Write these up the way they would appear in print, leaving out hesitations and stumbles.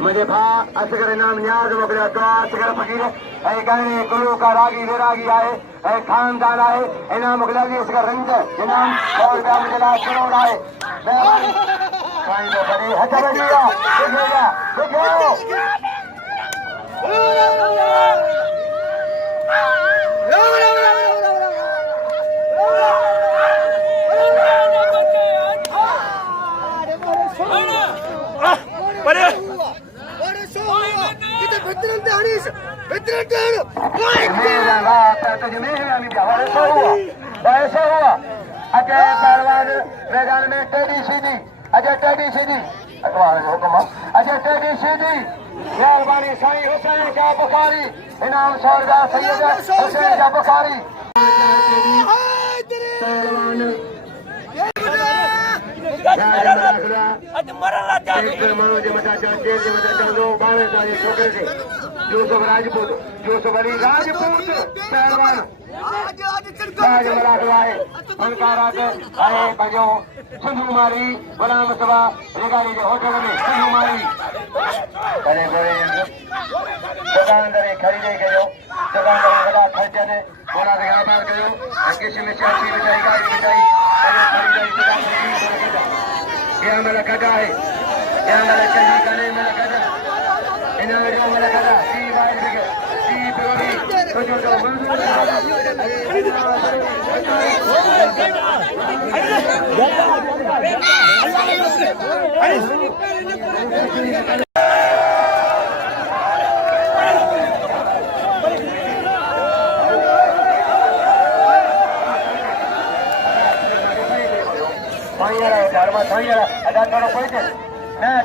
मुझे भा असगर इनाम न्याज मोकिलिया दुआ असगर फकीर ऐं गाने गुलू का रागी विरागी आहे ऐं खानदान आहे इनाम मोकिलिया जी असगर रंज इनाम 100 रुपया मुंहिंजे लाइ करोड़ आहे महिरबानी साईं जो भली हथ बची विया ॿुघियो ऐसा हुआ अजय पहलवान मैदान में टेडी सीधी अजय टेडी सीधी अखबार जो हुक्म अजय टेडी सीधी मेहरबानी साईं हुसैन शाह बुखारी इनाम 100 रुपया सैयद हुसैन शाह बुखारी पहलवान जोसफ राजपूत जोसफ अली राजपूत पहलवान राज मलाखरो आहे फनकारा आहे पंहिंजो सिंधू मारी गुलाम सभा रेगारी जे होटल में सिंधू मारी करे गोरे दुकानदार ख़रीदे कयो दुकानदार वॾा ख़र्चनि गोला ते व्यापार कयो ऐं किस्म चाची मिठाई गाड़ी मिठाई ख़रीदारी दुकान या मल कदा है या मल कहीं कने मल कदा इन जो मल कदा सी वाइड बिग सी प्रोरी तो जो मंजूर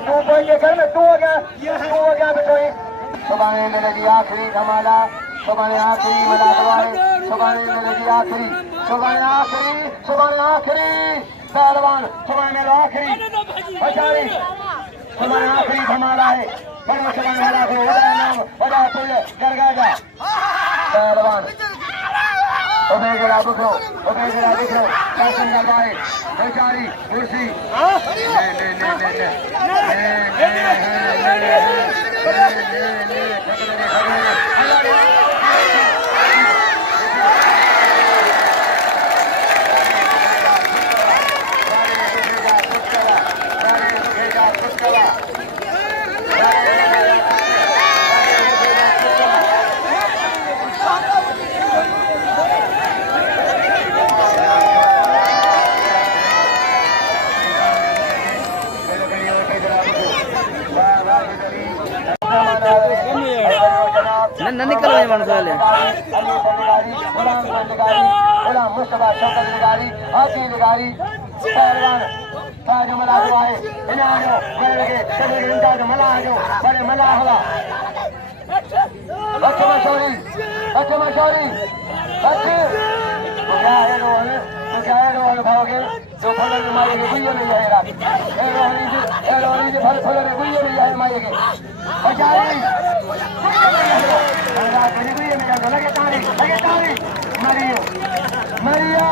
तू कोई के घर में तू हो गया बेटोई सुबाने मेरे जी आखिरी धमाला सुबाने आखिरी मलाखरा सुबाने मेरे जी आखिरी सुबाने आखिरी पहलवान सुबाने मेरा आखिरी बचारी सुबाने आखिरी धमाला है बड़ा सुबाने मलाखरा बड़ा नाम बड़ा पुल दरगाह पहलवान उबेगरा बुखरो उबेगरा दिखरो कासिम का भाई बेचारी कुर्सी निकल मनसाले मुस्तफा शौकत गाड़ी हाथी गाड़ी पहलवान ताज मलाखरो आहे इनाम के सभी इंदाज मला जो बड़े मला हला बच्चे मशहूरी बच्चे क्या है भावगे जो फल मारी गुइयो नहीं है रात ए रोनी जी फल में गुइयो नहीं है माई के बचाई लगे तारी मरियो